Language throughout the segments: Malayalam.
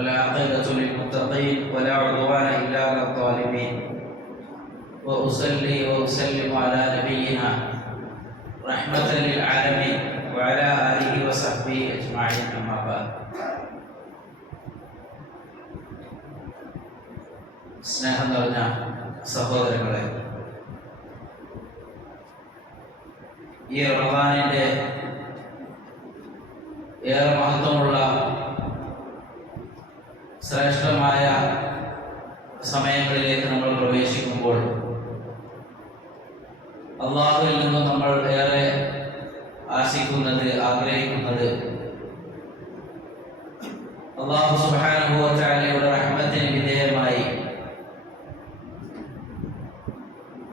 والعاقبة للمتقين ولا عدوان إلا على الظالمين وأصلي وأسلم على نبينا رحمة للعالمين وعلى آله وصحبه أجمعين أما بعد. സ്നേഹം നിറഞ്ഞ സഹോദരങ്ങളെ, ഈ റമദാനിൻ്റെ ഏറെ മഹത്വമുള്ള ശ്രേഷ്ഠമായ സമയങ്ങളിലേക്ക് നമ്മൾ പ്രവേശിക്കുമ്പോൾ അള്ളാഹുവിൽ നിന്നും നമ്മൾ ഏറെ ആശിക്കുന്നത്, ആഗ്രഹിക്കുന്നത് അള്ളാഹു സുബ്ഹാനഹു വ തആലയുടെ റഹ്മത്തിന് വിധേയമായി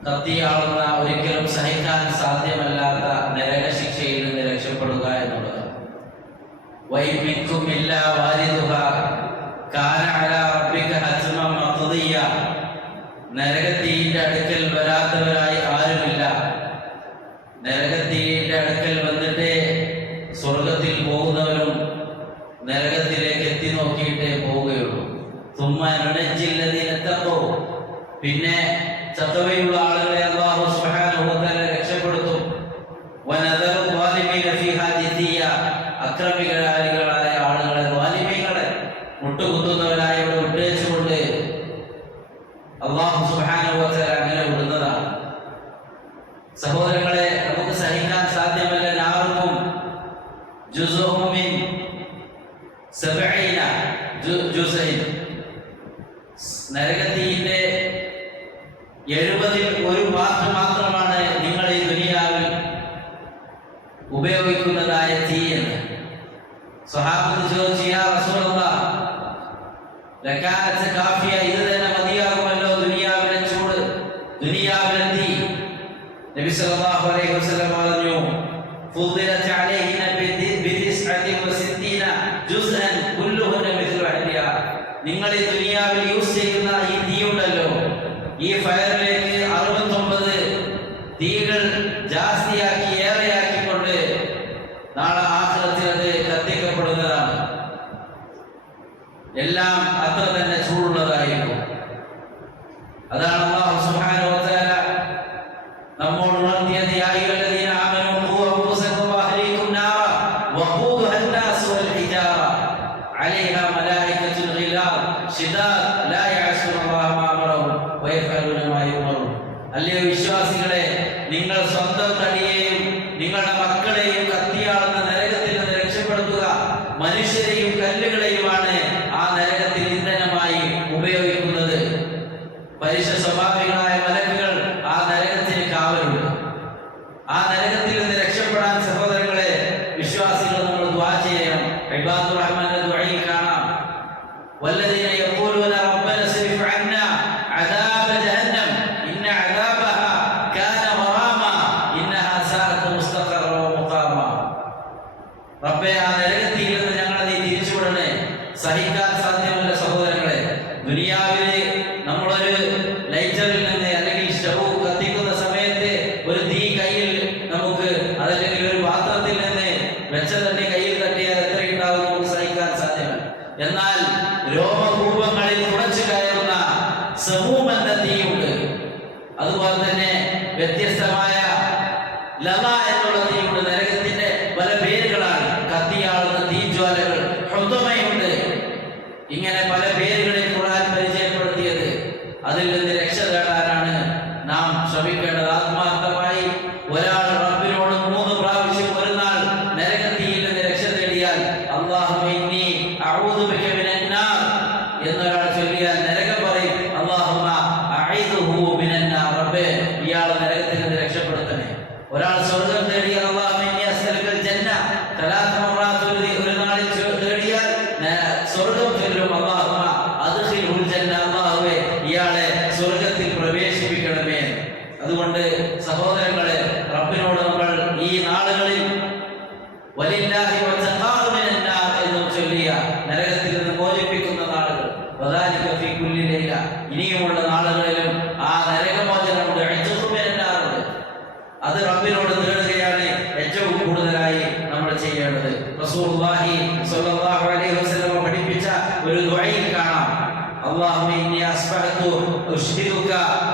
കത്തിയാളുന്ന, ഒരിക്കലും സഹിക്കാൻ സാധ്യമല്ലാത്ത നരകശിക്ഷയിൽ നിന്ന് രക്ഷപ്പെടുക എന്നുള്ളത്. വൈൻ മിൻകും ഇല്ലാ വാരിദുഹാ കാന അലാ റബ്ബിക ഹത്മൻ മഖ്ദിയ. നരകത്തീയിന്റെ അടുക്കൽ വരാത്തവരായി ആരുമില്ല. നരകത്തീയിന്റെ അടുക്കൽ വന്നിട്ട് സ്വർഗത്തിൽ പോകുന്നവരും നരകത്തിലേക്ക് എത്തി നോക്കിയിട്ടേ പോവുകയുള്ളൂ. തുമ്മ നുനജ്ജില്ലദീന തഖൂ, പിന്നെ തഖ്വയുള്ള ആളുകളെ അല്ലാഹു സുബ്ഹാനഹു വ തആല രക്ഷപ്പെടുത്തും. വനദറു ളാലിമീന ഫീഹാ ജിസിയ, അക്രമികളായ ആളുകളെ, ളാലിമീങ്ങളെ, മുട്ടുകുത്തുന്നവരായി ഇവിടെ വിട്ടേച്ചുകൊണ്ട് അല്ലാഹു സുബ്ഹാനഹു വ തആല അങ്ങനെ വിടുന്നതാണ്. സഹോദരങ്ങളെ, നമുക്ക് സഹിക്കാൻ സാധ്യമല്ല. നാറുക്കും ജുസുഉം മിൻ 70 ജുസൈൻ, നരകത്തീയിന്റെ 70 ഒരു പാർട്ട് മാത്രമാണ് നിങ്ങൾ ഈ ദുനിയാവിൽ ഉപയോഗിക്കുന്നതായ തീ എന്ന്. സ്വഹാബത്ത് ചോദിച്ചു, യാ റസൂലല്ലാഹ്, ലകാനത്ത് കാഫിയ, ഇത് തന്നെ മതിയാകുമല്ലോ ദുനിയാവിലെ ചൂട്, ദുനിയാവിലെ തീ? നബി സല്ലല്ലാഹു അലൈഹി വസല്ലം പറഞ്ഞു, ഫുദിലത് അലൈഹിന ബിതിസ്അതിവസിത്തീന ജുസ്അൻ കുല്ലുഹുന മിസ്ലു അഹ്ലിഹാ. നിങ്ങൾ ഈ ദുനിയാവിൽ യൂസ് ചെയ്യുന്ന ഈ തീ ഉണ്ടല്ലോ, ഈ ഫയറിലേക്ക് 69 തീകൾ ജാസ്തിയാക്കി, ഏറെയാക്കിക്കൊണ്ട് നാളെ ആഖിറത്തിൽ അത് കത്തിക്കപ്പെടുന്നതാണ്. എല്ലാം അത്ര തന്നെ ചൂടുള്ളതായിരിക്കും. അതാണ് അല്ലാഹു സുബ്ഹാനഹു വ തആല നമ്മോട് ഉണർത്തിയത്. യാ അയ്യുഹല്ലദീന ആമനൂ ഖൂ അൻഫുസകും വഅഹ്ലീകും നാറ വഖൂദുഹാ അൻ-നാസ് വൽ ഹിജാറ അലൈഹാ മലായികത്തുൻ ഗിലാദ് ശിദാദ് ലാ യഅസുനല്ലാഹ മാ അമറഹും വയഫഅലൂന മാ യുമറൂൻ. അല്ലയോ വിശ്വാസികളെ, നിങ്ങൾ സ്വന്തം തടിയെയും നിങ്ങളുടെ മക്കളെയും കത്തിയാളുന്ന നരകത്തിൽ നിന്ന് രക്ഷപ്പെടുത്തുക. മനുഷ്യരെയും കല്ലുകളെയുമാണ് ആ നരകത്തിൽ ഇന്ധനമായി ഉപയോഗിക്കുന്നത്. പലിശ സ്വഭാവികളായ മലക്കുകൾ ആ നരകത്തിന് കാവലുണ്ട്. ആ നരകത്തിൽ നിന്ന് രക്ഷപ്പെടാൻ സഹോദരങ്ങളെ, വിശ്വാസികൾ നമ്മൾ ദുആ ചെയ്യണം. ഇബാദുർ റഹ്മാന്റെ ദുആയിൽ കാണാം, വല്ലദീന യഖൂലൂന റബ്ബന സ്രിഫ് അന്നാ അദാബ ജഹന്നം ഇന്ന അദാബഹാ കാന ഗറാമ ഇന്നഹാ സാഅത് മുസ്തഖറ വ മുഖാമ. റബ്ബേ, ആ നരകത്തിൽ നിന്ന് ഞങ്ങളെ നീ തിരിച്ചുവിടണേ. സഹിക്കാൻ സാധ്യമല്ല സഹോദരങ്ങളെ. ദുനിയാവിലെ നമ്മളൊരു ലൈറ്ററിൽ നിന്ന് അല്ലെങ്കിൽ സ്റ്റൗ കത്തിക്കുന്ന സമയത്ത് ഒരു തീ കയ്യിൽ നമുക്ക്, അതല്ലെങ്കിൽ ഒരു പാത്രത്തിൽ നിന്ന് വെച്ച തട്ടി കയ്യിൽ തട്ടിയാൽ എത്രയുണ്ടാവും നമുക്ക് സഹിക്കാൻ സാധ്യമല്ല. എന്നാൽ രോമകൂപങ്ങളിൽ തുളച്ചു കയറുന്ന സമൂഹം എന്ന തീയുണ്ട്. അതുപോലെ തന്നെ വ്യത്യസ്തമായ ലവ എന്നുള്ള തീയുണ്ട്. നരകത്തിന്റെ പല പേരുകളാണ്. കത്തിയാളുന്ന തീജ്വാലകൾ, ഹുദമയുണ്ട്. ഇങ്ങനെ പല പേരുകളിൽ ഖുർആൻ പരിചയപ്പെടുത്തിയത്. അതിൽ നിന്ന് രക്ഷ തേടാനാണ് നാം ശ്രമിക്കേണ്ടത്. ആത്മാർത്ഥമായി ഒരാൾ റബ്ബിനോട് 3 പ്രാവശ്യം ഒരു നാൾ നരകത്തീയിൽ നിന്ന് രക്ഷ തേടിയാൽ, അല്ലാഹുമ്മ ഇന്നി അഊദു ബിക മിനൻ നാർ എന്നൊരാൾ ചൊല്ലിയാൽ നരകം പറയും, അല്ലാഹുമ്മ അഈദുഹു മിനൻ നാർ, റബ്ബേ ഇയാളെ നരകത്തിൽ നിന്ന് രക്ഷപ്പെടുത്തണേ. ഒരാൾ സ്വർഗ്ഗം തേടിയാൽ, അല്ലാഹുമ്മ ഇന്നി അസ്അലുക്കൽ ജന്ന 3 മറാത്ത് ഒരു നാളിൽ തേടിയാൽ സ്വർഗ്ഗം ചൊല്ലും, അല്ലാഹുമ്മ അദ്ഖിൽഹുൽ ജന്ന, അല്ലാഹുവേ ഇയാളെ സ്വർഗ്ഗത്തിൽ പ്രവേശിപ്പിക്കണമേ. അതുകൊണ്ട് സഹോദരങ്ങളെ, റബ്ബിനോട് നമ്മൾ ഈ നാളുകളിൽ വലില്ലാഹി വതഖാഉ മിനൻ നാർ എന്ന് ചൊല്ലിയ, നരകത്തിൽ നിന്ന് ഒരു ദുആയിൽ കാണാം, اللهم إني أصبحت أشهدك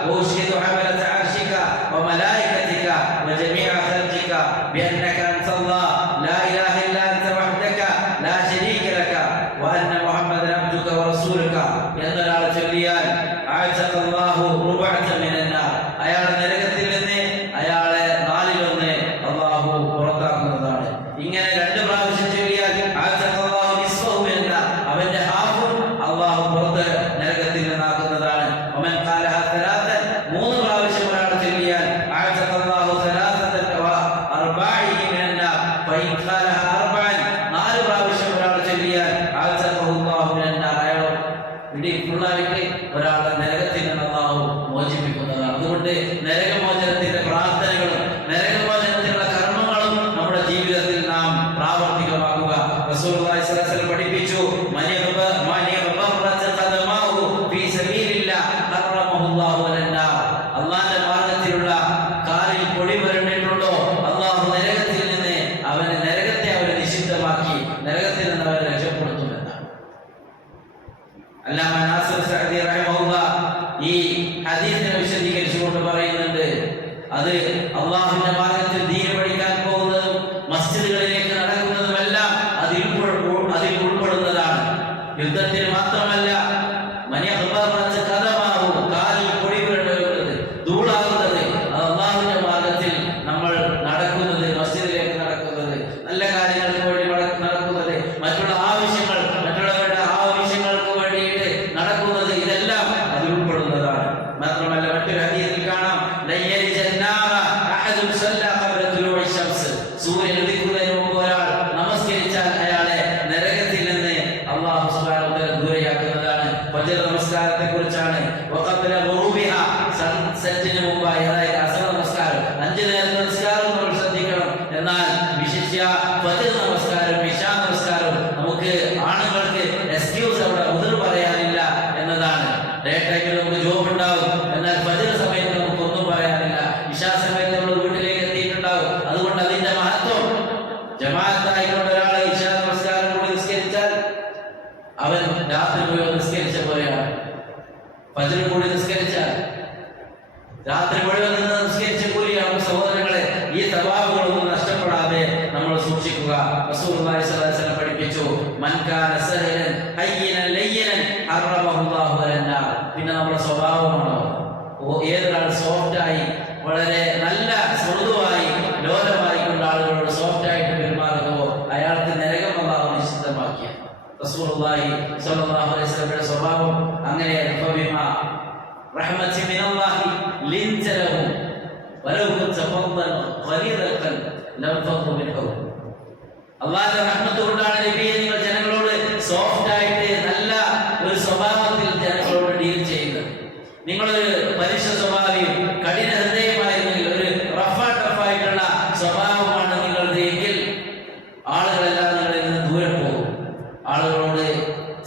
وأشهد حملة عرشك وملائكتك وجميع خلقك بأنك أنت الله لا إله إلا أنت وحدك لا شريك لك وأن محمدا عبدك ورسولك എന്നൊരാൾ ചൊല്ലിയാൽ أعتق الله ربعة من النار, അയാളെ നരകത്തിൽ നിന്ന് അയാളെ നാലിലൊന്ന് അല്ലാഹു പുറത്താക്കുന്നതാണ്. ഇങ്ങനെ 2 പ്രാവശ്യം ചൊല്ലിയാൽ أعتق الله نصفه من النار, അവന്റെ ഹാഫും അല്ലാഹു പുറത്ത് നരകത്തിൽ നിന്നാക്കുന്നതാണ്. ومن قالها 3 പ്രാവശ്യം ഒരാൾ ചൊല്ലിയാൽ أعتق الله 3 من النار فإن قالها 4 പ്രാവശ്യം ഒരാൾ ചൊല്ലിയാൽ أعتقه الله من النار, അയാൾ ഫുള്ളായിട്ട് ഒരാളെ നരകത്തിൽ നിന്ന് അല്ലാഹു മോചിപ്പിക്കുന്നതാണ്. അതുകൊണ്ട് നരകമോചനത്തിന്റെ പ്രാർത്ഥനകളും നരകമോചനത്തിനുള്ള കർമ്മങ്ങളും നമ്മുടെ ജീവിതത്തിൽ നാം പ്രാവർത്തികമാക്കുക. റസൂലുള്ളാഹി സ്വല്ലല്ലാഹു അലൈഹി വസല്ലം പഠിപ്പിച്ചു, അല്ലാഹുവിന്റെ മാർഗ്ഗത്തിലുള്ള കാലിൽ പൊടി പുരണ്ടിട്ടുണ്ടോ അല്ലാഹു നരകത്തിൽ നിന്ന് നരകത്തെ അവരെ നിഷിദ്ധമാക്കി നരകത്തിൽ നിന്ന് അവരെ രക്ഷപ്പെടുത്തുമെന്നാണ്. അല്ലാമ നാസിർ സഅദി റഹിമഹുല്ലാഹ് ഈ ഹദീസിനെ വിശദീകരിച്ചുകൊണ്ട് പറയുന്നുണ്ട്, അത് അല്ലാഹുവിന്റെ മാർഗ്ഗത്തിൽ ദീൻ പഠിക്കാൻ പോകുന്നതും മസ്ജിദുകളിലേക്ക് നടക്കുന്നതുമെല്ലാം അതിൽ ഉൾപ്പെടുന്നതാണ്. യുദ്ധത്തിന് മാത്രമല്ല, കാലിൽ പൊടി പുരണ്ടുന്നത് ധൂളാകുന്നത്, അല്ലാഹുവിന്റെ മാർഗ്ഗത്തിൽ നമ്മൾ നടക്കുന്നത്, മസ്ജിദിലേക്ക് നടക്കുന്നത്, നല്ല കാര്യങ്ങൾക്ക് വേണ്ടി നടക്കുന്നത്, മറ്റുള്ളവരുടെ ആവശ്യങ്ങൾക്ക് വേണ്ടിയിട്ട് നടക്കുന്നത്, ഇതെല്ലാം അതിൽ ഉൾപ്പെടുന്നതാണ്. മാത്രമല്ല മറ്റൊരു ഹദീസിൽ കാണാം, സൂര്യൻ ഉദിക്കുന്നതിന് മുമ്പ് ഒരാൾ നമസ്കരിച്ചാൽ അയാളെ നരകത്തിൽ നിന്ന് അല്ലാഹു സുബ്ഹാനഹു വ തആല ദൂരെയാക്കുന്നതാണ്. ഫജ്ർ നമസ്കാരത്തെ കുറിച്ചാണ്, സൺസെറ്റിന് മുമ്പായി, അതായത് അസർ നമസ്കാരം, 5 നേരത്തെ നമസ്കാരം നമ്മൾ ശ്രദ്ധിക്കണം. എന്നാൽ വിശിഷ്യ ഫജ്ർ നമസ്കാരം, ഇശാ നമസ്കാരം നമുക്ക് ആണുങ്ങൾക്ക് എക്സ്ക്യൂസ്, അവിടെ ഉദർ പറയാനില്ല എന്നതാണ്. ഡേ ടൈമിൽ നമുക്ക് ജോബ് ഉണ്ടാവും, എന്നാൽ ഫജ്ർ സമയത്ത് നമുക്കൊന്നും പറയാനില്ല. ഇശാ സമയത്ത് നമ്മൾ വീട്ടിലേക്ക് എത്തിയിട്ടുണ്ടാവും. അതുകൊണ്ട് അതിന്റെ മഹത്വം, ജമാഅത്തായിക്കൊണ്ട് ഒരാൾ ഇശാ നമസ്കാരം കൂടി നിസ്കരിച്ചാൽ അവൻ രാത്രി മുഴുവൻ നിസ്കരിച്ച പോലെയാണ്. ഫജ്ർ കൂടി നിസ്കരിച്ചാൽ രാത്രി മുഴുവൻ നിന്ന് നിസ്കരിച്ച കൂലിയാണ്. സഹോദരങ്ങളെ, ഈ തവാബുകളൊന്നും നഷ്ടപ്പെടാതെ നമ്മൾ സൂക്ഷിക്കുക. റസൂലുള്ളാഹി സ്വല്ലല്ലാഹു അലൈഹി വസല്ലം പഠിപ്പിച്ചു, മൻ കാന സഹലൻ ഹയ്യനൻ ലയ്യനൻ ഹറമഹുല്ലാഹു അലന്നാർ. പിന്നെ നമ്മുടെ സ്വഭാവമാണോ, ഏതൊരാൾ സോഫ്റ്റായി, വളരെ നല്ല മൃദുവായി, ലോലമായി കൊണ്ട് ആളുകളോട് സോഫ്റ്റായിട്ട് പെരുമാറുന്നുവോ അയാൾക്ക് നരകം അല്ലാഹു നിഷിദ്ധമാക്കിയ റസൂലുള്ളാഹി സ്വല്ലല്ലാഹു അലൈഹി വസല്ലമയുടെ സ്വഭാവം അങ്ങനെയാണ്. ഫബിമാ റഹ്മത്തി മിനല്ലാഹി ലിൻത ലഹും വലൗ കുൻത ഫദ്ദൻ ഖലീദൽ ഖൽബ് ലം ഫദ്ദു മിൻ ഹൗലി. അല്ലാഹുവിന്റെ റഹ്മത്ത് കൊണ്ടാണ് നബിയെ നിങ്ങൾ ജനങ്ങളോട് സോഫ്റ്റായിട്ട് നല്ല ഒരു സ്വഭാവത്തിൽ ജനങ്ങളോട് ഡീൽ ചെയ്യുന്നത്. നിങ്ങളൊരു പലിശ സ്വഭാവിയും കഠിന ഹൃദയമായിരുന്നെങ്കിൽ, ഒരു ടഫായിട്ടുള്ള സ്വഭാവമാണ് നിങ്ങളുടെ എങ്കിൽ ആളുകളെല്ലാം നിങ്ങളിൽ നിന്ന് ദൂരെ പോകും. ആളുകളോട്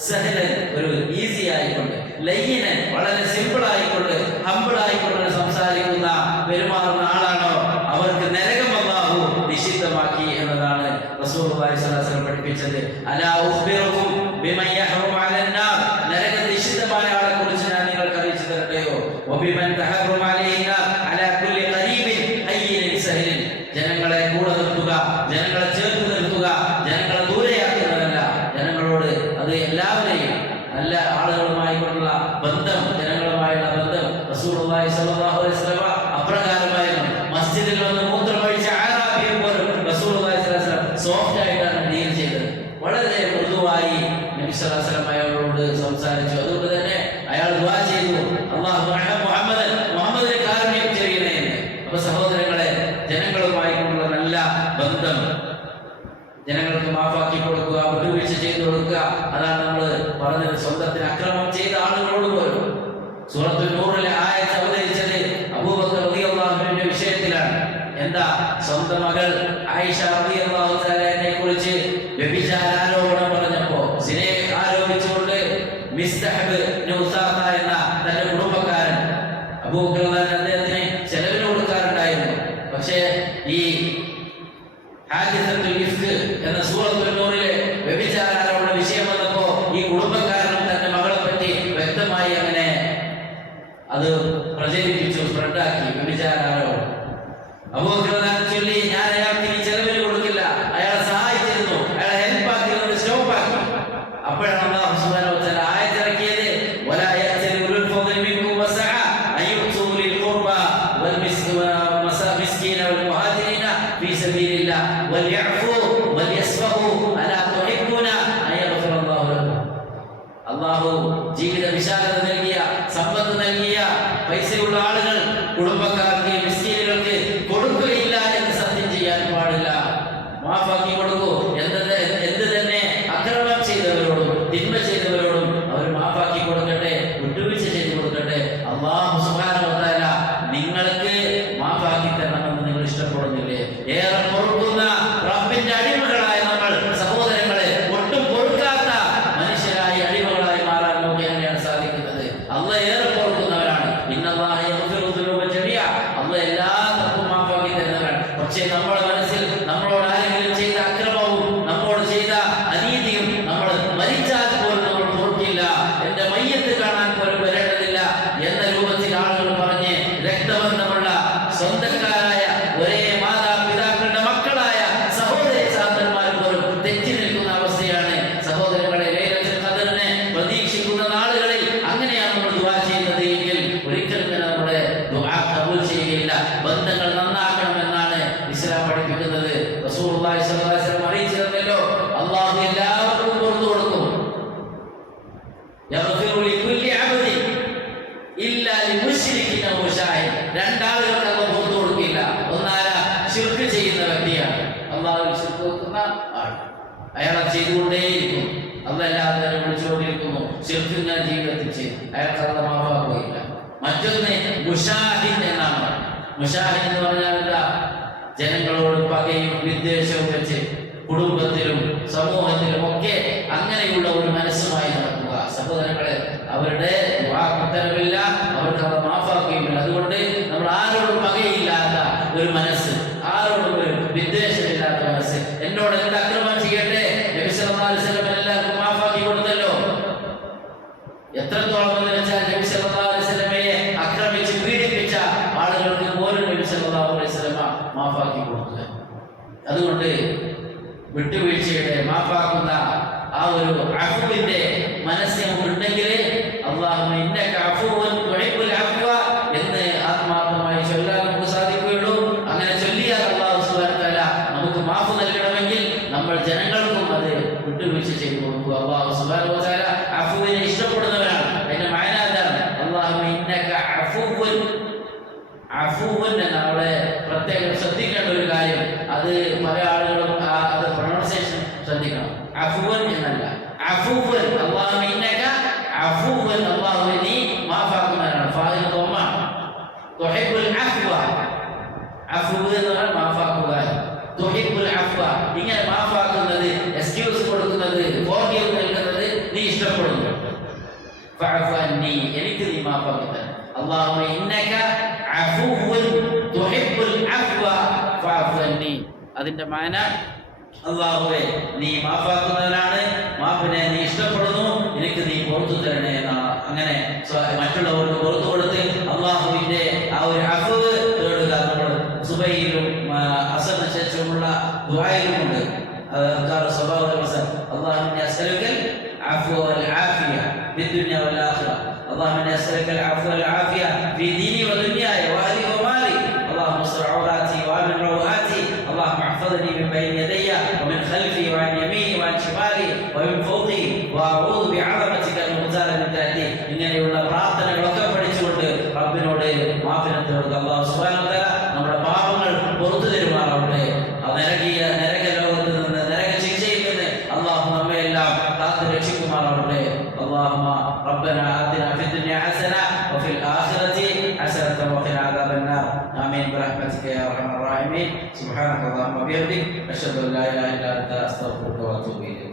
സഹലൻ, ഒരു ഈസി ആയിക്കൊണ്ട്, ലയ്യനൻ, വളരെ സിമ്പിൾ ആയിക്കൊണ്ട്, ഹമ്പിൾ ആയിക്കൊണ്ട് സംസാരിക്കുന്ന പെരുമാറുന്ന ആളാണോ അവർക്ക് നരകം അല്ലാഹു നിഷിദ്ധമാക്കി എന്നതാണ് റസൂലുള്ളാഹി സ്വല്ലല്ലാഹു അലൈഹി വസല്ലം പഠിപ്പിച്ചത്. അലാ ഉഖ്ബിറുകും ബിമൻ യഹ്റുമു അലന്നാർ, നരകം നിഷിദ്ധമായ ആളെ കുറിച്ച് ഞാൻ നിങ്ങൾക്ക് അറിയിച്ചു തരട്ടെയോ. വബിമൻ തഹറമ അലൈനാ അലാ കുല്ലി ഖരീബിൻ ഹയ്യിൻ സഹലിൻ, ജനങ്ങളെ കൂടെ നിർത്തുക, ജനങ്ങളെ ചേർത്ത് നിർത്തുക, ജനങ്ങളെ ദൂരെയാക്കുന്നതല്ല, ജനങ്ങളോട് അത് എല്ലാവരെയും നല്ല ആളുകളുമായി കൊണ്ടുള്ള ബന്ധം, ജനങ്ങളുമായുള്ള ബന്ധം. റസൂലുള്ളാഹി സ്വല്ലല്ലാഹു അലൈഹി വസല്ലം അപ്രകാരമായിരുന്നു. മസ്ജിദിൽ വന്ന് മൂത്രമൊഴിച്ച ആറാബിയെ പോലും റസൂലുള്ളാഹി സ്വല്ലല്ലാഹു അലൈഹി വസല്ലം സോഫ്റ്റ് ആയിട്ടാണ് ഡീൽ ചെയ്തത്. വളരെ മൃദുവായി നബി സ്വല്ലല്ലാഹു അലൈഹി വസല്ലം അയാളോട് സംസാരിച്ചു. അതുകൊണ്ട് തന്നെ അയാൾ ദുആ ചെയ്തു, മുഹമ്മദിനെ കാരുണ്യം ചെയ്യണേ എന്ന്. അപ്പൊ സഹോദരങ്ങളെ, ജനങ്ങളുമായി കൊണ്ടുള്ള നല്ല ബന്ധം, ജനങ്ങൾക്ക് മാഫാക്കി കൊടുക്കുക, വിട്ടുവീഴ്ച ചെയ്തു കൊടുക്കുക, അതാണ് നമ്മൾ പറഞ്ഞത്. സ്വന്തത്തിന് അക്രമം ചെയ്ത ആളുകളോട് പോലും സൂറത്തുൽ നൂറിലെ ആയത്ത് അവതരിച്ചത് അബൂബക്കർ റളിയല്ലാഹു അൻഹുവിന്റെ വിഷയത്തിലാണ്. എന്താ, സ്വന്തം മകൾ ആയിഷ റളിയല്ലാഹു തആലയെ കുറിച്ച് വ്യഭിചാര ആരോപണം പറഞ്ഞപ്പോ, സിനെ ആരോപിച്ചുകൊണ്ട് മിസ്തഹബ് നൗസാത്ത എന്ന തന്റെ കുടുംബക്കാരൻ അബൂബക്കർ അദ്ദേഹത്തിന് ചെലവിന് കൊടുക്കാറുണ്ടായിരുന്നു. പക്ഷേ ഈ ഹാദിസത്തുൽ ഇഫ്ക് എന്ന സൂറത്തുൽ നൂറിലെ വ്യഭിചാര ആരോപണ വിഷയം വന്നപ്പോ ഈ കുടുംബക്കാരൻ ജീവിത വിശാലത നൽകിയ, സമ്പത്ത് നൽകിയ പൈസയുള്ള ആളുകൾ കുടുംബക്കാർക്ക് മിസ്കീനുകൾക്ക് കൊടുക്കുകയില്ല എന്ന് സത്യം ചെയ്യാൻ പാടില്ല. മാഫാക്കി കൊടുക്കൂ. എന്ത് തന്നെ അക്രമം ചെയ്തവരോടും തിന്മ ചെയ്തവരോടും അവർ മാഫാക്കി കൊടുക്കട്ടെ, വിട്ടുവീഴ്ച ചെയ്തു കൊടുക്കട്ടെ. അല്ലാഹു സുബ്ഹാനഹു വ തആല നിങ്ങൾക്ക് മാഫാക്കി തരണമെന്ന് നിങ്ങൾ ഇഷ്ടപ്പെടുന്നില്ലേ? ഏറെ പൊറുക്കുന്ന റബ്ബിന്റെ അടിമകളായ നമ്മൾ സഹോദരങ്ങളെ, ഒട്ടും പൊറുക്കാത്ത മനുഷ്യരായി അടിമകളായി മാറാൻ നമുക്ക് എങ്ങനെയാണ് സാധിക്കുന്നത്? അല്ലാഹ് ഏറെ പൊറുക്കുന്നവരാണ്. ഇന്നല്ലാഹ യഗ്ഫിറു ദുനൂബ ജമീഅ. അല്ലാഹ് എല്ലാ തെറ്റും മാഫാക്കി തരുന്നവരാണ്. പക്ഷേ നമ്മുടെ മനസ്സിൽ നമ്മളോട് ആരെങ്കിലും ചെയ്ത അക്രമവും നമ്മോട് ചെയ്ത അനീതിയും നമ്മൾ മരിച്ചാൽ പോലും നമ്മൾ പൊറുക്കില്ല, എന്റെ മയ്യത്ത് കാണാൻ പോലും വരേണ്ടതില്ല എന്ന രൂപത്തിൽ ആളുകൾ പറഞ്ഞ് രക്തബന്ധമുള്ള സ്വന്തക്കാരായ ഒരേ മാതാപിതാക്കളുടെ മക്കളായ സഹോദരി സഹോദരന്മാർ പോലും തെറ്റി നിൽക്കുന്ന അവസ്ഥയാണ്. സഹോദരങ്ങളെ, ലൈലത്തുൽ ഖദറിനെ പ്രതീക്ഷിക്കുന്ന നാളുകളിൽ അങ്ങനെയാണ് നമ്മൾ ദുആ ചെയ്യുന്നത് എങ്കിൽ ഒരിക്കലും തന്നെ നമ്മുടെ ദുആ കബൂൽ ചെയ്യുകയില്ല. ബന്ധങ്ങൾ നന്നാക്കണമെന്നാണ് ഇസ്ലാം പഠിപ്പിക്കുന്നത്. റസൂലുള്ളാഹി സ്വല്ലല്ലാഹു അലൈഹി വസല്ലം അറിയിച്ചിരുന്നല്ലോ, അല്ലാഹു എല്ലാവർക്കും പുറത്തു കൊടുക്കും. യഗ്ഫിറു ലികുല്ലി അബ്ദിൻ ഇല്ലാ ലിമുശ്രികിൻ ഔ മുശാഹിദ്. രണ്ടാളുകൾക്ക് അല്ലാഹു പുറത്തു കൊടുക്കില്ല. ഒന്നാരാ? ശിർക്ക് ചെയ്യുന്ന വ്യക്തിയാണ്. അല്ലാഹു ശിർക്ക് വെക്കുന്ന ആൾ, അയാളെ ചെയ്തുകൊണ്ടേയിരിക്കും. അല്ലാഹ് എല്ലാവരെയും വിളിച്ചുകൊണ്ടിരിക്കുന്നു. ശിർക്ക് ഇങ്ങനെ ജീവിതത്തിൽ ചെയ്യും, അയാൾക്ക് അല്ലാഹു മാഫാക്കുകയില്ല. മറ്റൊന്ന് മുശാഹിദ് എന്നാണ്. മുശാഹിദ് എന്ന് പറഞ്ഞാൽ എന്താ? ജനങ്ങളോട് പകയും വിദ്വേഷവും വെച്ച് കുടുംബത്തിലും സമൂഹത്തിലും ഒക്കെ അങ്ങനെയുള്ള ഒരു മനസ്സുമായി നടക്കുക. സഹോദരങ്ങളെ, അവരുടെ ഉത്തരവില്ല, അവർക്ക് അവർ മാഫാക്കുകയുമില്ല. അതുകൊണ്ട് നമ്മൾ ആരോടും പകയില്ലാത്ത ഒരു മനസ്സ്, ആരോടും ഒരു വിദ്വേഷമില്ലാത്ത മനസ്സ്. എന്നോട് എന്ത് അക്രമം ചെയ്യട്ടെ, നബി സല്ലല്ലാഹു അലൈഹി വസല്ലം എല്ലാവർക്കും മാഫാക്കി കൊടുത്തല്ലോ. എത്രത്തോളം എന്ന് വെച്ചാൽ നബി സല്ലല്ലാഹു അലൈഹി വസല്ലമയെ ആക്രമിച്ച് പീഡിപ്പിച്ച ആളുകൾക്ക് പോലും നബി സല്ലല്ലാഹു അലൈഹി വസല്ലമ മാഫാക്കി കൊടുത്തു. അതുകൊണ്ട് വിട്ടുവീഴ്ചയുടെ മാഫാക്കുന്ന ആ ഒരു അഫ്വിന്റെ മനസ്സ് നമുക്കുണ്ടെങ്കിൽ അല്ലാഹുമ്മ ഇന്നക അഫ്വുൻ തുഹിബ്ബുൽ അഫ്വ എന്ന് ആത്മാർത്ഥമായി ചൊല്ലാൻ നമുക്ക് സാധിക്കുകയുള്ളൂ. അങ്ങനെ ചൊല്ലിയാൽ അല്ലാഹു സുബ്ഹാനഹു വ തആല നമുക്ക് മാഫ് നൽകണമെങ്കിൽ നമ്മൾ ജനങ്ങൾക്കും അത് വിട്ടുവീഴ്ച ചെയ്തു കൊടുക്കുക. അല്ലാഹു സുബ്ഹാനഹു വ തആല അഫ്വിനെ ഇഷ്ടപ്പെടുന്നവരാണ്. അതിന്റെ മഅന എന്താണ്? അല്ലാഹുമ്മ ഇന്നക അഫ്വുൻ. അഫ്വുൻ എന്ന അവിടെ പ്രത്യേകം ശ്രദ്ധിക്കേണ്ട ഒരു കാര്യം, അത് പല ആളുകളും അത് പ്രൊനൗൺസിയേഷൻ ശ്രദ്ധിക്കണം. അഫ്വുൻ എന്നല്ല, അഫ്വുൻ. അല്ലാഹുമ്മ ഇന്നക അഫ്വുൻ. അല്ലാഹു നീ മാഫാക്കുന്നവനാണ്. ഫാഇൽ ദമ്മ. തുഹിബ്ബുൽ അഫ്വ. അഫ്വു എന്ന് പറഞ്ഞാൽ മാഫാക്കുക. തുഹിബ്ബുൽ അഫ്വ, ഇങ്ങനെ മാഫാക്കുന്നത്, എക്സ്ക്യൂസ് കൊടുക്കുന്നത്, ഫോർഗീവ് നൽകുന്നത് നീ ഇഷ്ടപ്പെടുന്നു. ഫഅഫു അന്നി, എനിക്ക് നീ മാഫാക്കി തരണം. അല്ലാഹുമ്മ ഇന്നക അഫ്വുൻ തുഹിബ്ബുൽ അഫ്വ ഫഅഫു അന്നി. അതിന്റെ മാന, അല്ലാഹുവേ നീ മാഫാക്കുന്നവനാണ്, മാഫിനെ നീ ഇഷ്ടപ്പെടുന്നു, എനിക്ക് നീ പുറത്തു തരണേ എന്നാണ്. അങ്ങനെ മറ്റുള്ളവർക്ക് പുറത്തു കൊടുത്ത് അല്ലാഹുവിന്റെ ആ ഒരു അഫ്വ് തേടുക. നമ്മൾ സുബഹിയിലും അസറിന് ശേഷമുള്ള ദുആയിലുമുണ്ട്. അല്ലാഹുമ്മ അസ്അലുകൽ അഫ്വ വൽ ആഫിയ ഫിദ്ദുനിയ വൽ ആഖിറ. അല്ലാഹുമ്മ അസ്അലുകൽ അഫ്വ വൽ ആഫിയ ഫീ ദീനി വദുനിയായ വഅഹ്ലി വമാലി. اللهم استر عوراتي وامن روعاتي. اللهم احفظني من بين يدي ومن خلفي وعن يميني وعن شمالي ومن فوقي واعوذ بعظمتك ان اغتال من تحتي. ഇങ്ങനെയുള്ള പ്രാർത്ഥനകളൊക്കെ പഠിച്ചുകൊണ്ട് റബ്ബിനോട് മാഫിനെ തേടുക. അല്ലാഹു സുബ്ഹാനഹു വ തആല നമ്മുടെ പാപങ്ങൾ പുറത്തു തരുമാറാവട്ടെ. നരക ലോകത്ത് നിന്ന്, നരക ശിക്ഷയിൽ നിന്ന് അല്ലാഹു നമ്മെ എല്ലാം കാത്തു രക്ഷിക്കുമാറാവട്ടെ. اللهم ربنا آتنا في الدنيا حسنة وفي الآخرة حسنة وقنا عذاب النار. آمين برحمتك يا أرحم الراحمين. سبحانك اللهم وبحمدك أشهد أن لا إله إلا أنت أستغفرك وأتوب إليك.